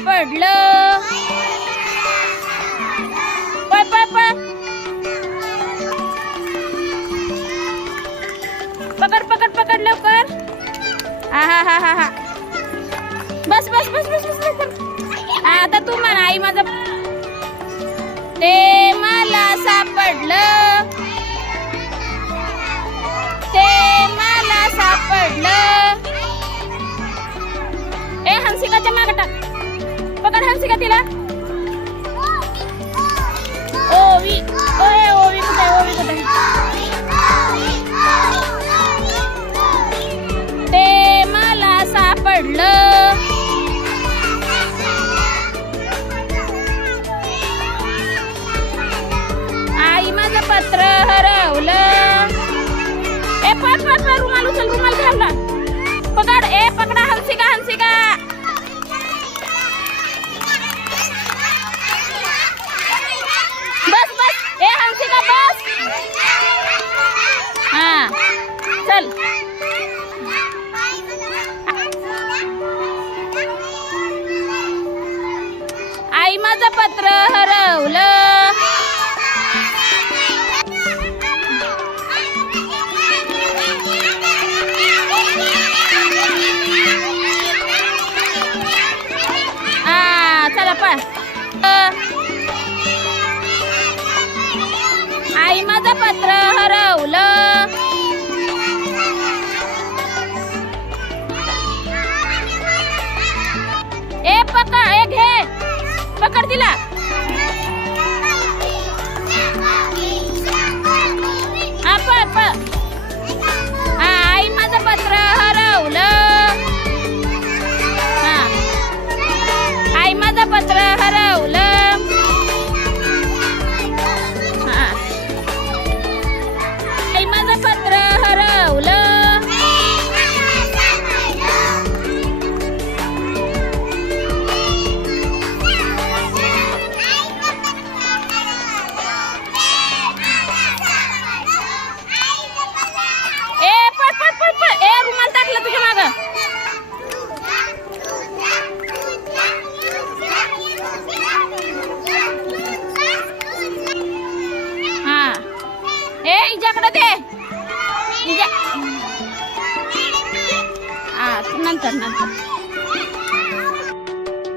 सापडलं. पळ पळ पळ. पकड पकड पकड लवकर. हा हा हा हा हा. बस बस बस बस बस लवकर. आता तू म्हण आई माझं. ते मला सापडलं. ते मला सापडलं. ए हंसिकाच्या मागे टाक. पकड हंसिका तिला. ओवी ओए ओवी कुठे ओवी कुठे. ते मला सापडलं. आई माझं पत्र हरवलं. ए पळ पळ पळ. रुमाल उचल. रुमाल ठेवला. पकड. ए पकडा हंसिका हंसिका. बस बस. ए हंसिका बस. हा चल. आई माझं पत्र हरवलं. चला पण. आई माझं पत्र हरवलं. ए पकड. ए घे. पकड तिला. हा पळ पळ. हा आई माझं पत्र हरवलं. हा आई माझं पत्र हरवलं. हा आई माझं पत्र हरवलं. तुझ्या माग. हा ए हिच्याकडे दे. हा नंतर नंतर.